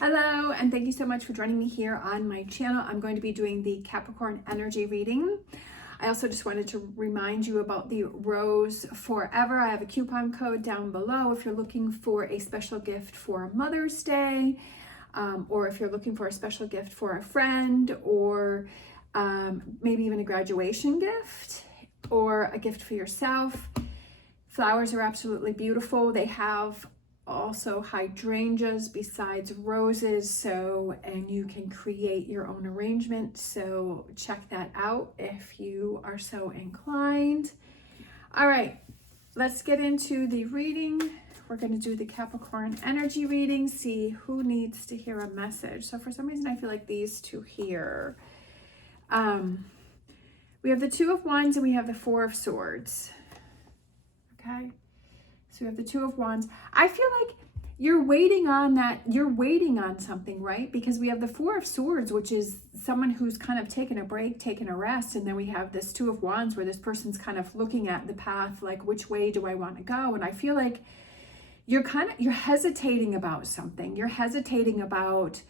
Hello, and thank you so much for joining me here on my channel. I'm going to be doing the Capricorn energy reading. I also just wanted to remind you about the Rose Forever. I have a coupon code down below if you're looking for a special gift for Mother's Day, or if you're looking for a special gift for a friend, or maybe even a graduation gift, or a gift for yourself. Flowers are absolutely beautiful. They have also hydrangeas besides roses, and you can create your own arrangement, so check that out if you are so inclined. All right, let's get into the reading. We're going to do the Capricorn energy reading, see who needs to hear a message. So for some reason I feel like these two here. We have the Two of Wands and we have the Four of Swords. Okay, so we have the Two of Wands. I feel like you're waiting on that. You're waiting on something, right? Because we have the Four of Swords, which is someone who's kind of taken a break, taken a rest. And then we have this Two of Wands where this person's kind of looking at the path, like, which way do I want to go? And I feel like you're hesitating about something. You're hesitating about,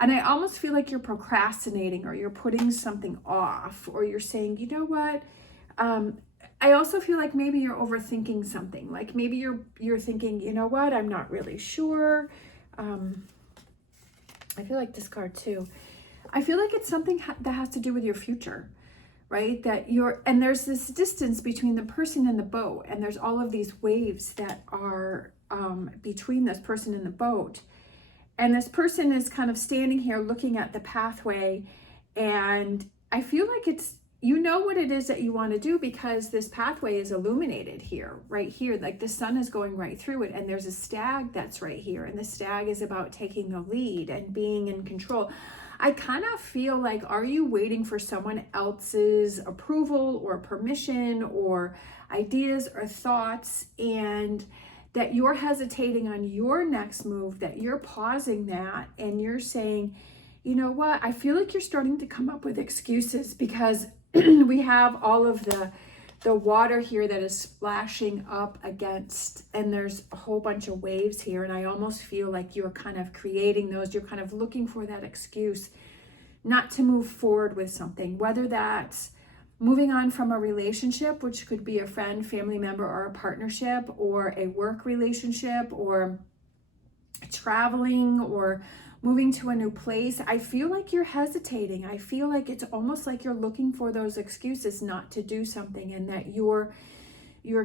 and I almost feel like you're procrastinating, or you're putting something off, or you're saying, you know what? I also feel like maybe you're overthinking something. Like maybe you're thinking, you know what, I'm not really sure. I feel like this card too. I feel like it's something that has to do with your future, right? And there's this distance between the person and the boat, and there's all of these waves that are between this person and the boat. And this person is kind of standing here looking at the pathway, and I feel like you know what it is that you want to do, because this pathway is illuminated here, right here. Like the sun is going right through it, and there's a stag that's right here. And the stag is about taking the lead and being in control. I kind of feel like, are you waiting for someone else's approval or permission or ideas or thoughts, and that you're hesitating on your next move, that you're pausing that, and you're saying, you know what, I feel like you're starting to come up with excuses, because we have all of the water here that is splashing up against, and there's a whole bunch of waves here, and I almost feel like you're kind of creating those. You're kind of looking for that excuse not to move forward with something, whether that's moving on from a relationship, which could be a friend, family member, or a partnership, or a work relationship, or traveling, or moving to a new place. I feel like you're hesitating. I feel like it's almost like you're looking for those excuses not to do something, and that you're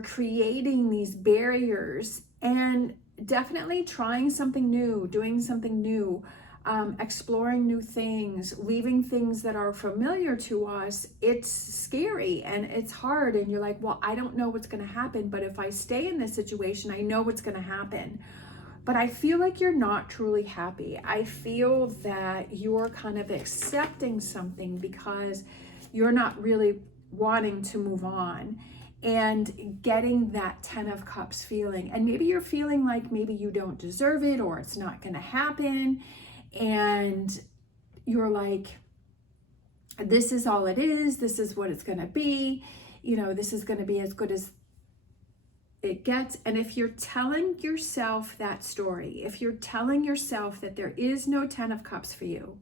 creating these barriers, and definitely trying something new, doing something new, exploring new things, leaving things that are familiar to us. It's scary and it's hard, and you're like, well, I don't know what's going to happen, but if I stay in this situation, I know what's going to happen. But I feel like you're not truly happy. I feel that you're kind of accepting something because you're not really wanting to move on, and getting that 10 of Cups feeling. And maybe you're feeling like maybe you don't deserve it, or it's not going to happen. And you're like, this is all it is. This is what it's going to be. You know, this is going to be as good as it gets. And if you're telling yourself that story, if you're telling yourself that there is no 10 of Cups for you,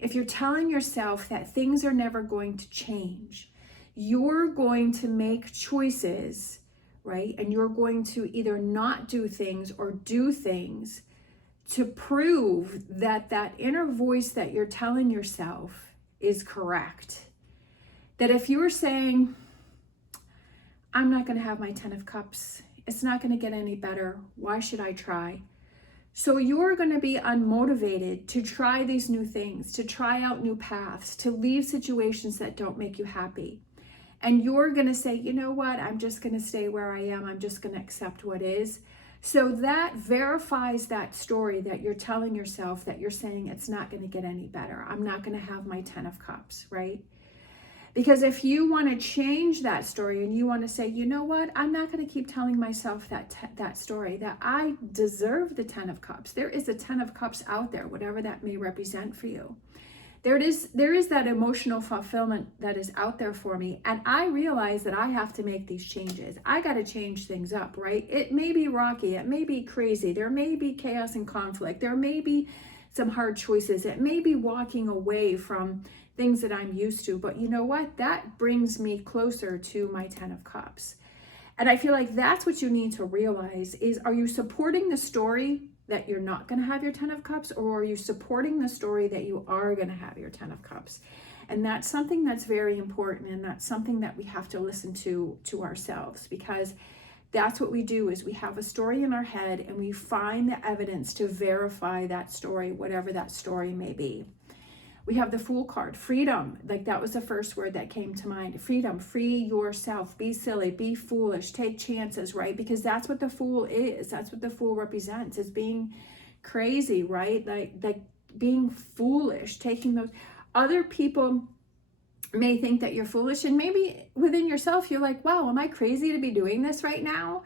if you're telling yourself that things are never going to change, you're going to make choices, right? And you're going to either not do things or do things to prove that that inner voice that you're telling yourself is correct. That if you were saying, I'm not going to have my 10 of Cups, it's not going to get any better, why should I try? So you're going to be unmotivated to try these new things, to try out new paths, to leave situations that don't make you happy. And you're going to say, you know what, I'm just going to stay where I am. I'm just going to accept what is. So that verifies that story that you're telling yourself, that you're saying it's not going to get any better. I'm not going to have my 10 of Cups, right? Because if you want to change that story, and you want to say, you know what, I'm not going to keep telling myself that story, that I deserve the 10 of Cups. There is a 10 of Cups out there, whatever that may represent for you. There is that emotional fulfillment that is out there for me. And I realize that I have to make these changes. I got to change things up, right? It may be rocky. It may be crazy. There may be chaos and conflict. There may be some hard choices. It may be walking away from things that I'm used to, but you know what? That brings me closer to my 10 of Cups. And I feel like that's what you need to realize is, are you supporting the story that you're not going to have your 10 of Cups, or are you supporting the story that you are going to have your 10 of Cups? And that's something that's very important, and that's something that we have to listen to ourselves, because that's what we do is we have a story in our head and we find the evidence to verify that story, whatever that story may be. We have the Fool card, freedom. Like that was the first word that came to mind. Freedom, free yourself, be silly, be foolish, take chances, right? Because that's what the Fool is. That's what the Fool represents, is being crazy, right? Like being foolish, taking those. Other people may think that you're foolish, and maybe within yourself you're like, wow, am I crazy to be doing this right now?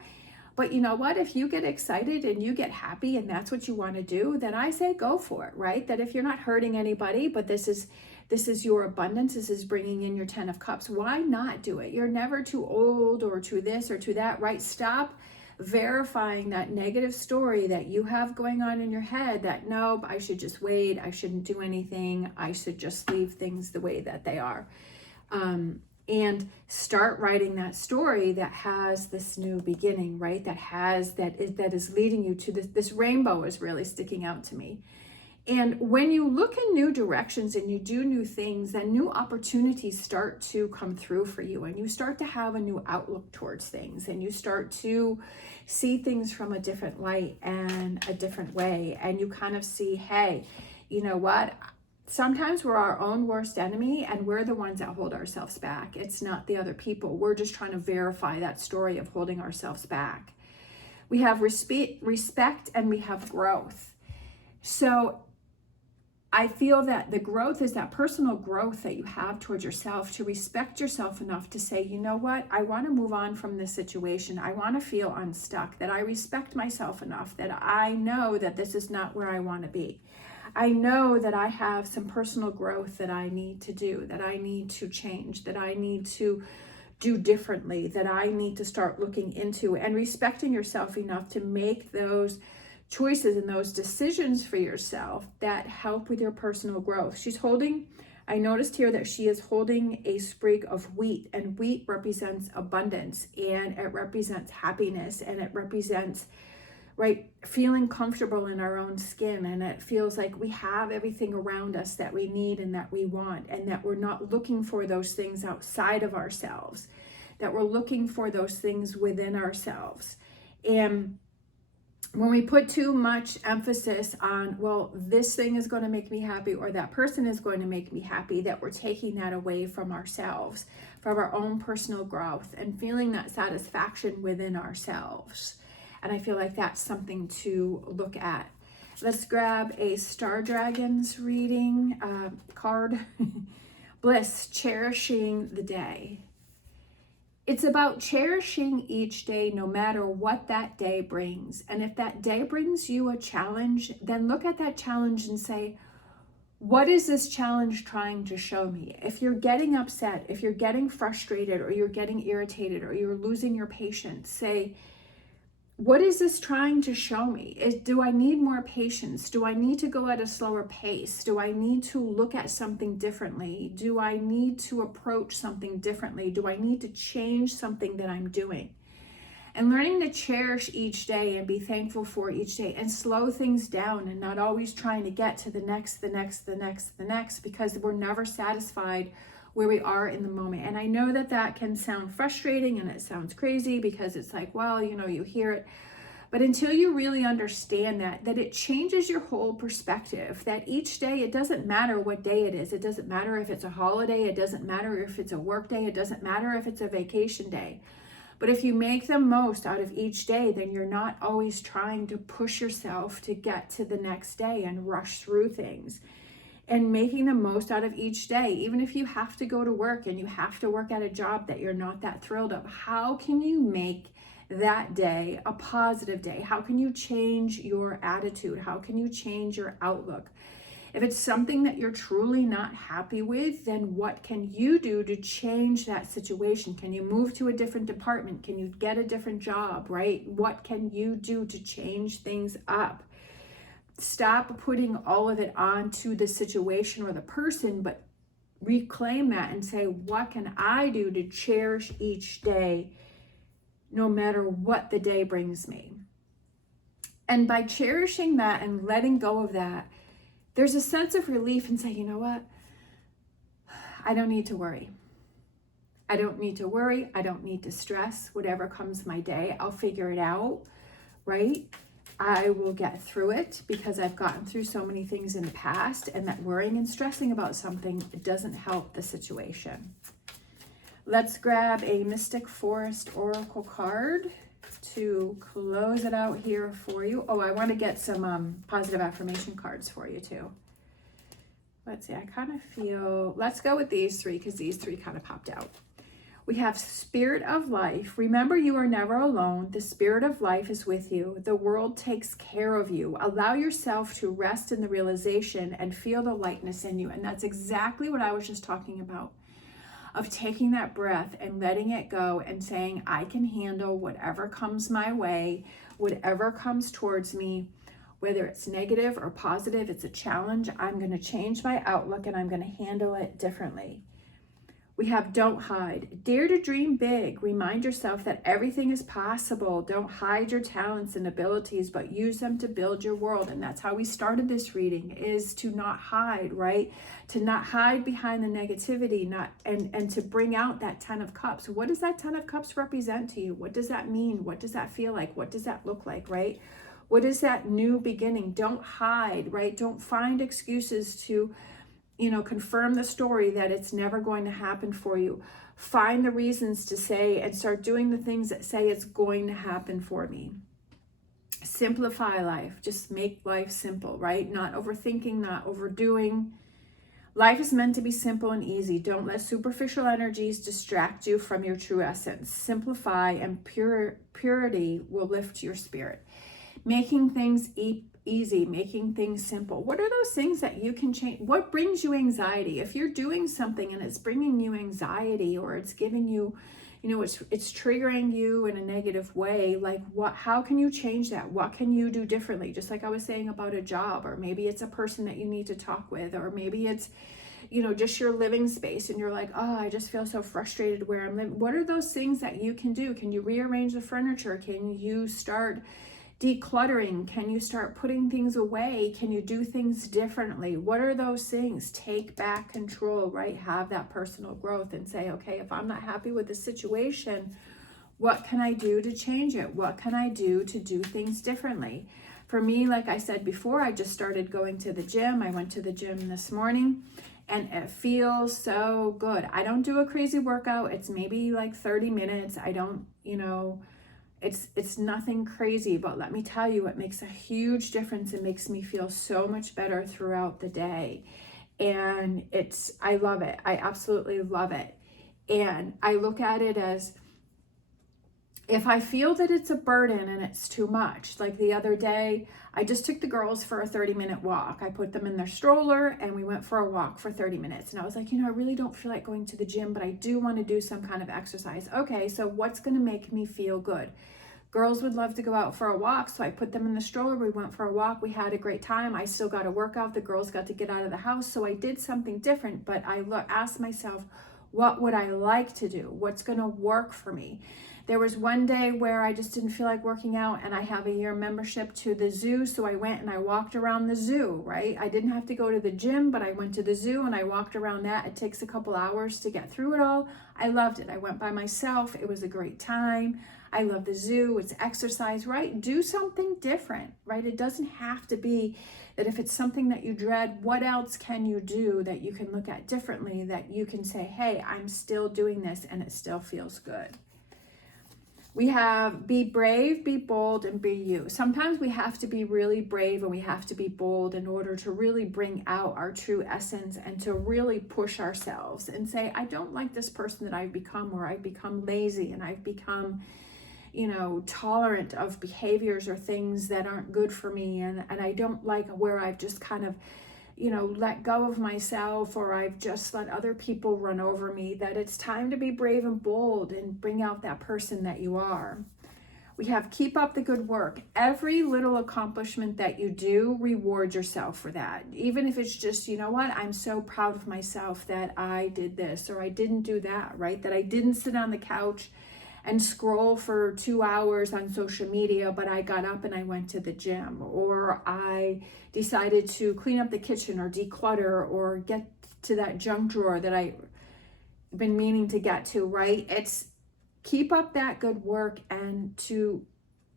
But you know what? If you get excited and you get happy and that's what you want to do, then I say go for it, right? That if you're not hurting anybody, but this is your abundance, this is bringing in your 10 of Cups, why not do it? You're never too old or to this or to that, right? Stop verifying that negative story that you have going on in your head, that nope, I should just wait, I shouldn't do anything, I should just leave things the way that they are. And start writing that story that has this new beginning, right? That is leading you to this rainbow is really sticking out to me. And when you look in new directions and you do new things, then new opportunities start to come through for you, and you start to have a new outlook towards things, and you start to see things from a different light and a different way. And you kind of see, hey, you know what? Sometimes we're our own worst enemy, and we're the ones that hold ourselves back. It's not the other people. We're just trying to verify that story of holding ourselves back. We have respect and we have growth. So I feel that the growth is that personal growth that you have towards yourself, to respect yourself enough to say, you know what, I want to move on from this situation. I want to feel unstuck, that I respect myself enough that I know that this is not where I want to be. I know that I have some personal growth that I need to do, that I need to change, that I need to do differently, that I need to start looking into, and respecting yourself enough to make those choices and those decisions for yourself that help with your personal growth. I noticed here that she is holding a sprig of wheat, and wheat represents abundance, and it represents happiness, and it represents, right, feeling comfortable in our own skin, and it feels like we have everything around us that we need and that we want, and that we're not looking for those things outside of ourselves, that we're looking for those things within ourselves. And when we put too much emphasis on, well, this thing is going to make me happy, or that person is going to make me happy, that we're taking that away from ourselves, from our own personal growth, and feeling that satisfaction within ourselves. And I feel like that's something to look at. Let's grab a Star Dragons reading card. Bliss, cherishing the day. It's about cherishing each day, no matter what that day brings. And if that day brings you a challenge, then look at that challenge and say, what is this challenge trying to show me? If you're getting upset, if you're getting frustrated, or you're getting irritated, or you're losing your patience, say, what is this trying to show me? Do I need more patience? Do I need to go at a slower pace? Do I need to look at something differently? Do I need to approach something differently? Do I need to change something that I'm doing? And learning to cherish each day and be thankful for each day, and slow things down, and not always trying to get to the next, because we're never satisfied where we are in the moment. And I know that that can sound frustrating, and it sounds crazy, because it's like, well, you hear it. But until you really understand that it changes your whole perspective, that each day, it doesn't matter what day it is. It doesn't matter if it's a holiday. It doesn't matter if it's a work day. It doesn't matter if it's a vacation day. But if you make the most out of each day, then you're not always trying to push yourself to get to the next day and rush through things. And making the most out of each day, even if you have to go to work and you have to work at a job that you're not that thrilled of, how can you make that day a positive day? How can you change your attitude? How can you change your outlook? If it's something that you're truly not happy with, then what can you do to change that situation? Can you move to a different department? Can you get a different job, right? What can you do to change things up? stop putting all of it onto the situation or the person, but reclaim that and say, what can I do to cherish each day, no matter what the day brings me? And by cherishing that and letting go of that, there's a sense of relief and say, you know what? I don't need to worry. I don't need to worry. I don't need to stress. Whatever comes my day, I'll figure it out, right? I will get through it because I've gotten through so many things in the past, and that worrying and stressing about something doesn't help the situation. Let's grab a Mystic Forest Oracle card to close it out here for you. Oh, I want to get some positive affirmation cards for you too. Let's see, I kind of feel, let's go with these three because these three kind of popped out. We have Spirit of Life. Remember, you are never alone. The Spirit of Life is with you. The world takes care of you. Allow yourself to rest in the realization and feel the lightness in you. And that's exactly what I was just talking about, of taking that breath and letting it go and saying, I can handle whatever comes my way, whatever comes towards me, whether it's negative or positive, it's a challenge. I'm going to change my outlook and I'm going to handle it differently. We have Don't Hide. Dare to dream big. Remind yourself that everything is possible. Don't hide your talents and abilities, but use them to build your world. And that's how we started this reading, is to not hide, right? To not hide behind the negativity, and to bring out that 10 of Cups. What does that 10 of Cups represent to you? What does that mean? What does that feel like? What does that look like, right? What is that new beginning? Don't hide, right? Don't find excuses to confirm the story that it's never going to happen for you. Find the reasons to say and start doing the things that say it's going to happen for me. Simplify life. Just make life simple, right? Not overthinking, not overdoing. Life is meant to be simple and easy. Don't let superficial energies distract you from your true essence. Simplify, and purity will lift your spirit. Making things easy, making things simple. What are those things that you can change? What brings you anxiety? If you're doing something and it's bringing you anxiety, or it's giving you, it's triggering you in a negative way, like how can you change that? What can you do differently? Just like I was saying about a job, or maybe it's a person that you need to talk with, or maybe it's, just your living space and you're like, oh, I just feel so frustrated where I'm living. What are those things that you can do? Can you rearrange the furniture? Can you start decluttering? Can you start putting things away? Can you do things differently? What are those things? Take back control, right? Have that personal growth and say, okay, if I'm not happy with the situation, what can I do to change it? What can I do to do things differently? For me, like I said before, I just started going to the gym. I went to the gym this morning and it feels so good. I don't do a crazy workout. It's maybe like 30 minutes. I don't, it's nothing crazy, but let me tell you, it makes a huge difference. It makes me feel so much better throughout the day. And I love it. I absolutely love it. And I look at it as, if I feel that it's a burden and it's too much, like the other day, I just took the girls for a 30-minute walk. I put them in their stroller and we went for a walk for 30 minutes. And I was like, I really don't feel like going to the gym, but I do want to do some kind of exercise. Okay, so what's going to make me feel good? Girls would love to go out for a walk, so I put them in the stroller. We went for a walk. We had a great time. I still got a workout. The girls got to get out of the house, so I did something different. But I asked myself, what would I like to do? What's going to work for me? There was one day where I just didn't feel like working out, and I have a year membership to the zoo, so I went and I walked around the zoo, right? I didn't have to go to the gym, but I went to the zoo and I walked around that. It takes a couple hours to get through it all. I loved it. I went by myself. It was a great time. I love the zoo. It's exercise, right? Do something different, right? It doesn't have to be that if it's something that you dread, what else can you do that you can look at differently, that you can say, hey, I'm still doing this and it still feels good. We have be brave, be bold, and be you. Sometimes we have to be really brave and we have to be bold in order to really bring out our true essence and to really push ourselves and say, I don't like this person that I've become, or I've become lazy and I've become, tolerant of behaviors or things that aren't good for me. And I don't like where I've just kind of, let go of myself, or I've just let other people run over me. That it's time to be brave and bold and bring out that person that you are. We have keep up the good work. Every little accomplishment that you do, reward yourself for that. Even if it's just, you know what, I'm so proud of myself that I did this or I didn't do that, right? That I didn't sit on the couch and scroll for 2 hours on social media, but I got up and I went to the gym, or I decided to clean up the kitchen or declutter or get to that junk drawer that I've been meaning to get to, right? It's keep up that good work and to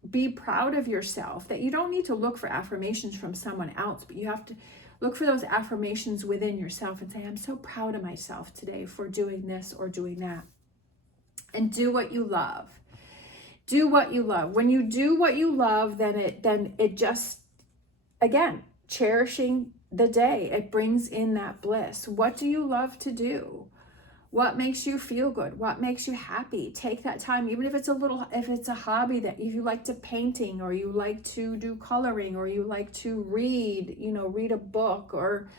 be proud of yourself, that you don't need to look for affirmations from someone else, but you have to look for those affirmations within yourself and say, I'm so proud of myself today for doing this or doing that. And do what you love. Do what you love. When you do what you love, then it just, again, cherishing the day, it brings in that bliss. What do you love to do? What makes you feel good? What makes you happy? Take that time, even if it's a hobby that if you like to painting, or you like to do coloring, or you like to read, read a book, or,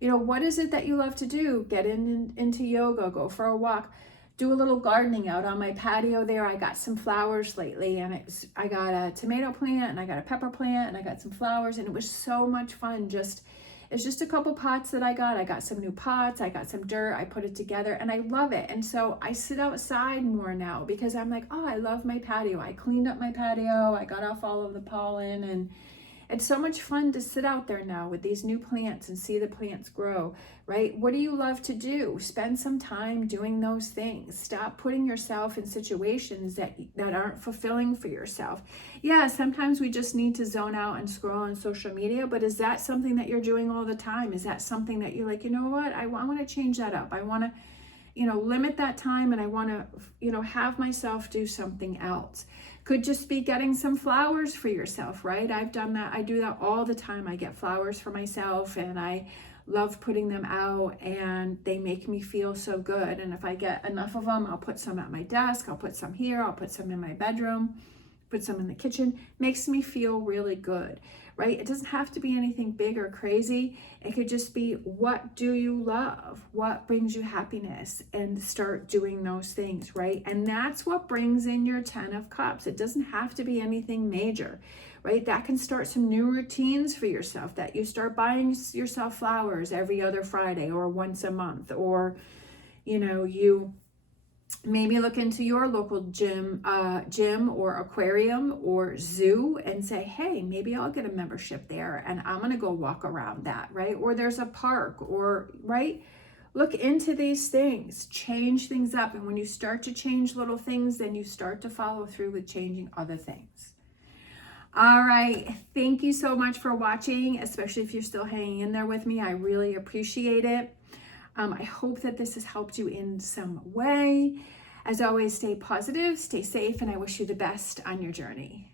what is it that you love to do? Get into yoga, go for a walk, do a little gardening out on my patio there. I got some flowers lately, and I got a tomato plant and I got a pepper plant and I got some flowers, and it was so much fun. It's just a couple pots that I got some new pots, I got some dirt, I put it together, and I love it. And so I sit outside more now because I'm like, oh, I love my patio. I cleaned up my patio, I got off all of the pollen, and it's so much fun to sit out there now with these new plants and see the plants grow, right? What do you love to do? Spend some time doing those things. Stop putting yourself in situations that aren't fulfilling for yourself. Yeah, sometimes we just need to zone out and scroll on social media, but is that something that you're doing all the time? Is that something that you're like, you know what, I want to change that up. I want to limit that time, and I want to, have myself do something else. Could just be getting some flowers for yourself, right? I've done that. I do that all the time. I get flowers for myself, and I love putting them out, and they make me feel so good. And if I get enough of them, I'll put some at my desk, I'll put some here, I'll put some in my bedroom, put some in the kitchen. Makes me feel really good, right? It doesn't have to be anything big or crazy. It could just be, what do you love? What brings you happiness? And start doing those things, right? And that's what brings in your 10 of Cups. It doesn't have to be anything major, right? That can start some new routines for yourself, that you start buying yourself flowers every other Friday or once a month, or, you maybe look into your local gym or aquarium or zoo and say, hey, maybe I'll get a membership there and I'm going to go walk around that, right? Or there's a park, or, right? Look into these things, change things up. And when you start to change little things, then you start to follow through with changing other things. All right. Thank you so much for watching, especially if you're still hanging in there with me. I really appreciate it. I hope that this has helped you in some way. As always, stay positive, stay safe, and I wish you the best on your journey.